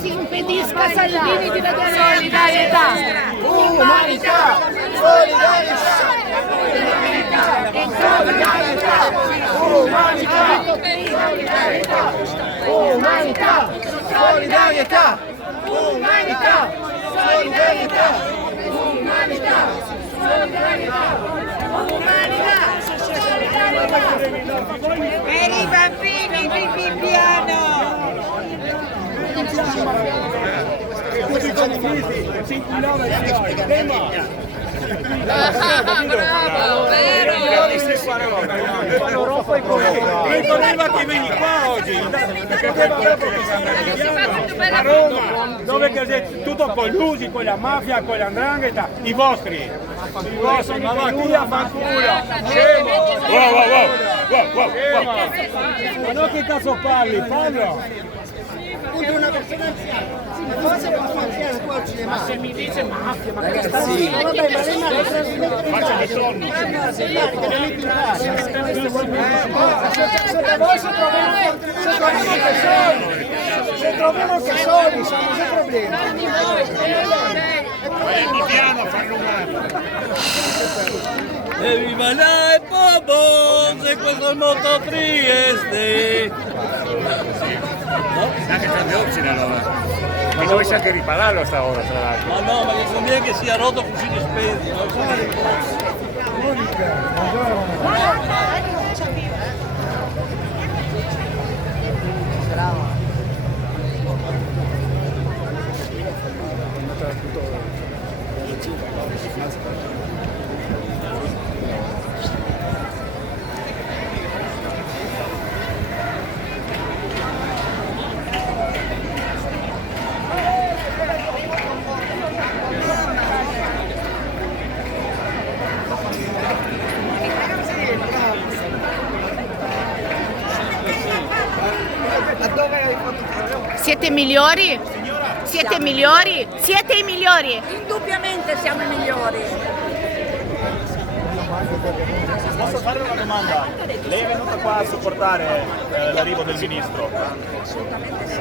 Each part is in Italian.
Si impedisca a Salvini di vedere solidarietà, umanità, solidarietà, umanità, umanità, solidarietà, umanità, solidarietà, umanità, solidarietà, umanità, Per i bambini di Bibbiano! tutti i comunisti si inquilavano il problema che vieni qua oggi a Roma dove tutto collusi con la mafia, con la 'ndrangheta, i vostri ma va qui a fanculo scemo. Ma no, che cazzo parli? Parlo una persona anziana. Cosa posso anziana qua al cinema? Ma se mi dice mafia, ma che sta dicendo? Vabbè, ma lei faccia di sonno. Se troviamo che soldi, siamo già problemi. Di piano a farlo male. E viva la Bobo, se questo moto Trieste. Anche tante opzioni allora. E dovessi anche ripararlo stavolta tra l'altro. Ma no, ma che conviene che sia rotto così di spento. Siete migliori? Siete migliori? Siete i migliori? Indubbiamente siamo i migliori. Posso fare una domanda? Lei è venuta qua a supportare l'arrivo del ministro? Assolutamente sì.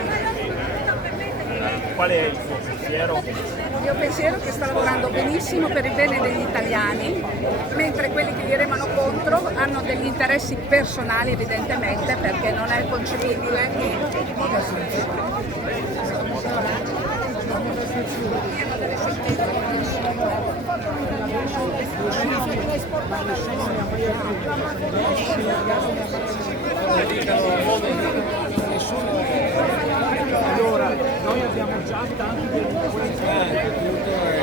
Qual è il suo pensiero? Il mio pensiero è che sta lavorando benissimo per il bene degli italiani, mentre quelli che gli remano contro hanno degli interessi personali evidentemente, perché non è concepibile che... Allora, noi abbiamo già tanti delinquenti.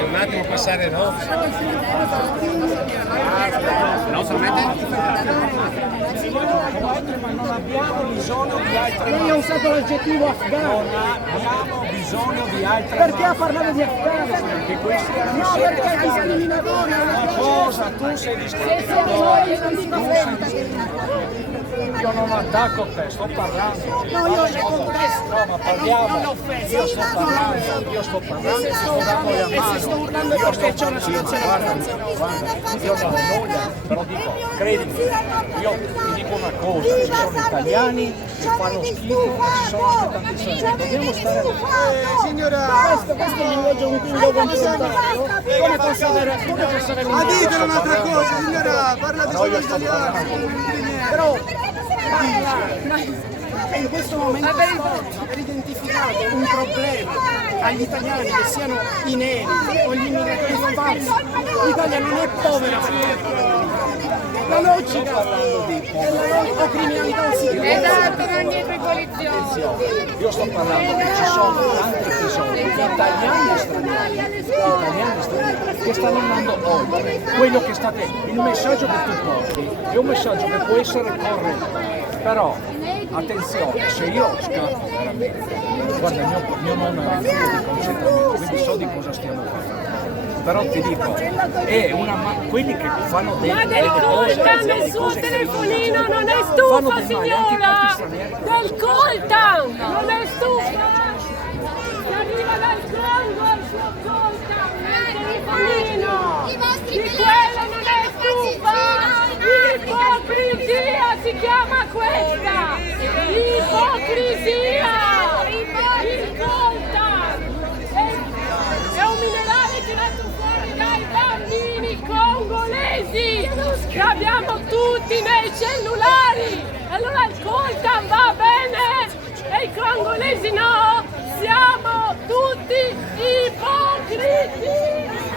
Un attimo passare, no? No, solamente? Ma non abbiamo bisogno di altri. Lei ha usato l'aggettivo afghano. Non abbiamo bisogno di altri. Perché ha parlato di afghano? Perché questi no, perché è discriminatorio. Ma cosa? Tu sei discriminatorio. Io non attacco te, sto parlando. No, io le contesto. No, ma parliamo. Io sto parlando, sto dando la mano. Io perché c'è una situazione guarda, io non ho nulla, però dico, credimi, io ti dico una cosa, ci sono italiani che fanno schifo, ci sono anche tanti stranieri, dobbiamo stare signora, questo è il linguaggio un po' concentrato, come posso avere ma ditelo un'altra cosa, signora, parlate solo italiano, però in questo momento aver identificato un problema agli italiani che siano i neri o gli immigrati falsi. L'Italia non è povera, la logica o criminalità sicurezza. Esatto, non dietro i poliziotti. Io sto parlando che ci sono tanti episodi italiani e stranieri che stanno andando oltre quello che state, il messaggio che tu porti è un messaggio che può essere corretto, però attenzione, se io scappo veramente, guarda mio nonno era in campo di concentramento, quindi so di cosa stiamo parlando. Però ti dico, è quelli che fanno delle cose, il suo telefonino non è stufa, signora! Del coltan! Non è stufa! Arriva dal Congo il suo coltan! Il telefonino! che abbiamo tutti nei cellulari. Allora ascolta,